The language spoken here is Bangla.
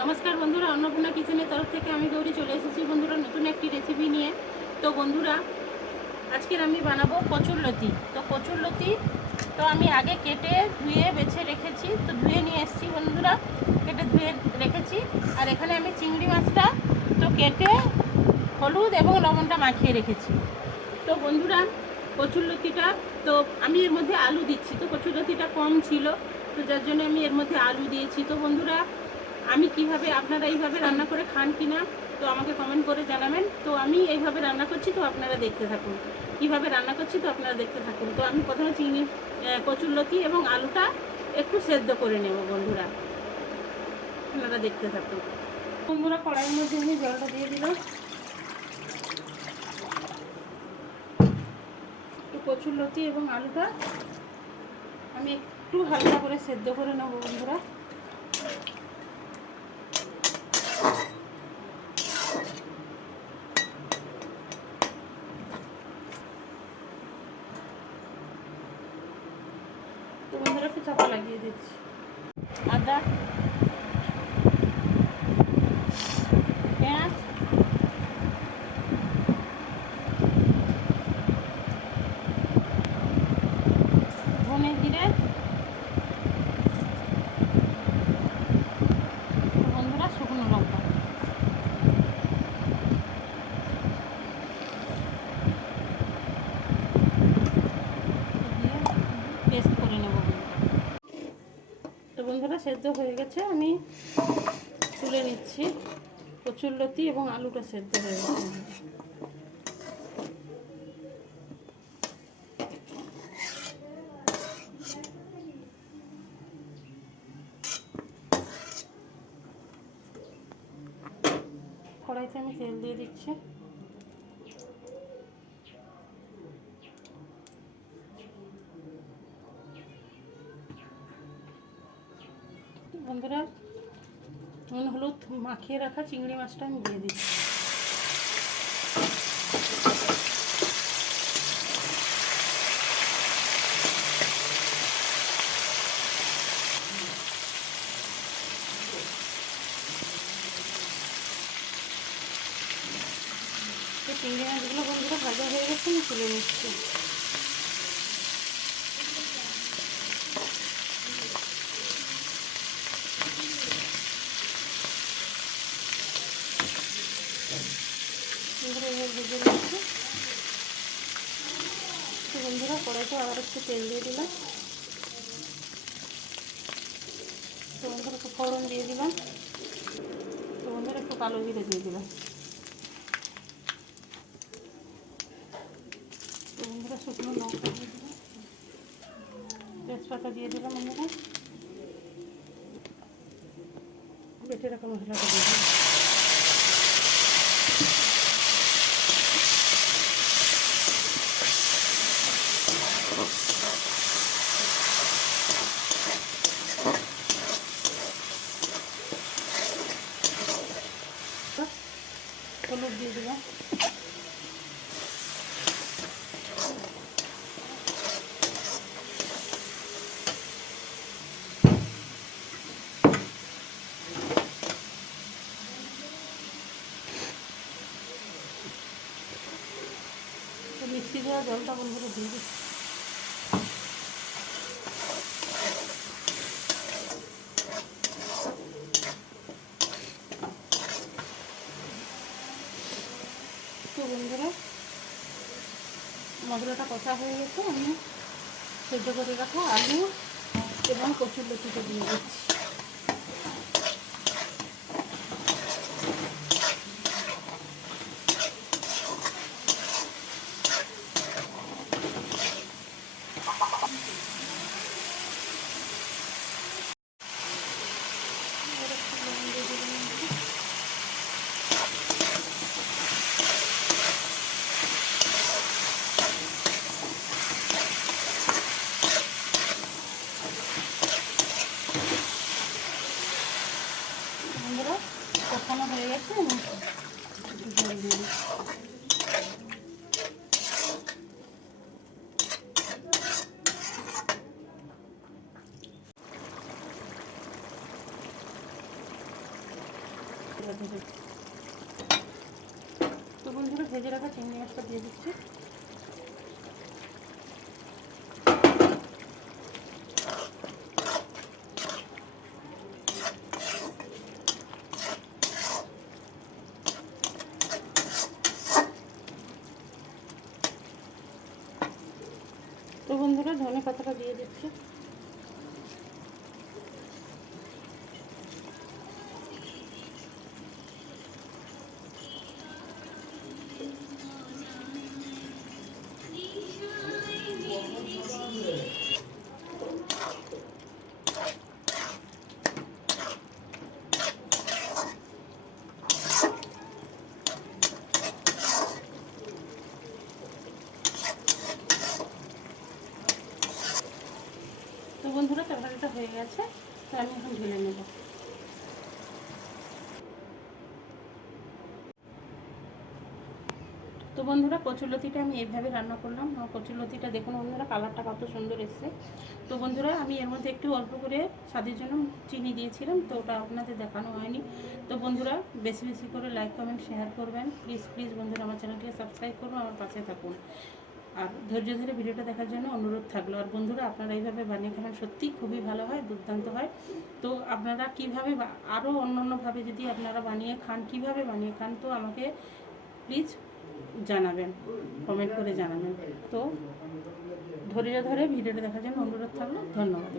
নমস্কার বন্ধুরা, অন্নপূর্ণা কিচেনের তরফ থেকে আমি গৌরী চলে এসেছি বন্ধুরা নতুন একটি রেসিপি নিয়ে। তো বন্ধুরা, আজকের আমি বানাবো কচুরলতি। তো কচুরলতি তো আমি আগে কেটে ধুয়ে বেছে রেখেছি, তো ধুয়ে নিয়ে এসেছি বন্ধুরা, কেটে ধুয়ে রেখেছি। আর এখানে আমি চিংড়ি মাছটা তো কেটে হলুদ এবং লবণটা মাখিয়ে রেখেছি। তো বন্ধুরা, কচুরলতিটা তো আমি এর মধ্যে আলু দিচ্ছি। তো কচুরলতিটা কম ছিল, তো যার জন্য আমি এর মধ্যে আলু দিয়েছি। তো বন্ধুরা, আমি কিভাবে, আপনারা এইভাবে রান্না করে খান কিনা তো আমাকে কমেন্ট করে জানাবেন। তো আমি এইভাবে রান্না করছি, তো আপনারা দেখতে থাকুন কিভাবে রান্না করছি, তো আপনারা দেখতে থাকুন। তো আমি প্রথমে কচুরলতি এবং আলুটা একটু সেদ্ধ করে নেব বন্ধুরা, আপনারা দেখতে থাকুন। বন্ধুরা, কড়াইয়ের মধ্যে আমি জলটা দিয়ে দিলাম। একটু কচুরলতি এবং আলুটা আমি একটু হালকা করে সেদ্ধ করে নেব বন্ধুরা। তো বন্ধুরা, একটু চাপা লাগিয়ে দিচ্ছি। আদা, পেঁয়াজ, ধনে জিরে, বন্ধুরা শুকনো লঙ্কা দিয়ে পেস্ট করে নেব বন্ধুরা। তো বন্ধুরা, সেদ্ধ হয়ে গেছে, আমি তুলে নিচ্ছি। কচুরলতি এবং আলুটা সেদ্ধ হয়ে গেছে। কড়াইতে আমি তেল দিয়ে দিচ্ছি। বন্ধুরা, নুন হলুদ মাখিয়ে রাখা চিংড়ি মাছটা আমি দিয়ে দিচ্ছি। তো চিংড়ি মাছগুলো বন্ধুরা ভাজা হয়ে গেছে, আমি তুলে নিচ্ছি। বন্ধুরা, এবার ভেজে নিচ্ছি। তো বন্ধুরা, কড়াইতে আবার একটু তেল দিয়ে দিলাম। তো বন্ধুরা, একটু ফোড়ন দিয়ে দিলাম। তো বন্ধুরা, একটু কালো জিরে দিয়ে দিলাম। তো বন্ধুরা, শুকনো লঙ্কা দিয়ে দিলাম, তেজপাতা দিয়ে দিলাম। বন্ধুরা, বেটে রাখা মশলাটা দিয়ে দিলাম। হলুদ দিয়ে দিলাম। তো মিক্সি দেওয়া জলটা বন্ধুরা দিয়ে দিচ্ছি। তো বন্ধুরা, মশলাটা কষা হয়ে গেছে, আমি সেদ্ধ করে রাখা আলু এবং কচুরলতিটা দিয়ে দিচ্ছি। মশলা দেবে। তো বন্ধুরা ভেজে রাখা চিংড়ি মাছটা দিয়ে দিচ্ছি। তো বন্ধুরা ধনে পাতাটা দিয়ে দিচ্ছি। তো বন্ধুরা তরকারিটা হয়ে গেছে, তো আমি এখন ঢেলে নেব। তো বন্ধুরা কচুরলতিটা আমি এইভাবে রান্না করলাম। কচুরলতিটা দেখুন বন্ধুরা কালারটা কত সুন্দর এসছে। তো বন্ধুরা আমি এর মধ্যে একটু অল্প করে স্বাদের জন্য চিনি দিয়েছিলাম, তো ওটা আপনাদের দেখানো হয়নি। তো বন্ধুরা বেশি বেশি করে লাইক কমেন্ট শেয়ার করবেন, প্লিজ প্লিজ বন্ধুরা আমার চ্যানেলটিকে সাবস্ক্রাইব করুন, আমার পাশে থাকুন। আর ধৈর্য ধরে ভিডিওটা দেখার জন্য অনুরোধ থাকলো। আর বন্ধুরা আপনারা এইভাবে বানিয়ে খাবেন, সত্যিই খুবই ভালো হয়, দুর্দান্ত হয়। তো আপনারা কীভাবে আরও অন্যান্যভাবে যদি আপনারা বানিয়ে খান, কীভাবে বানিয়ে খান, তো আমাকে প্লিজ জানাবেন, কমেন্ট করে জানাবেন। তো ধৈর্য ধরে ভিডিওটা দেখার জন্য অনুরোধ থাকলো। ধন্যবাদ।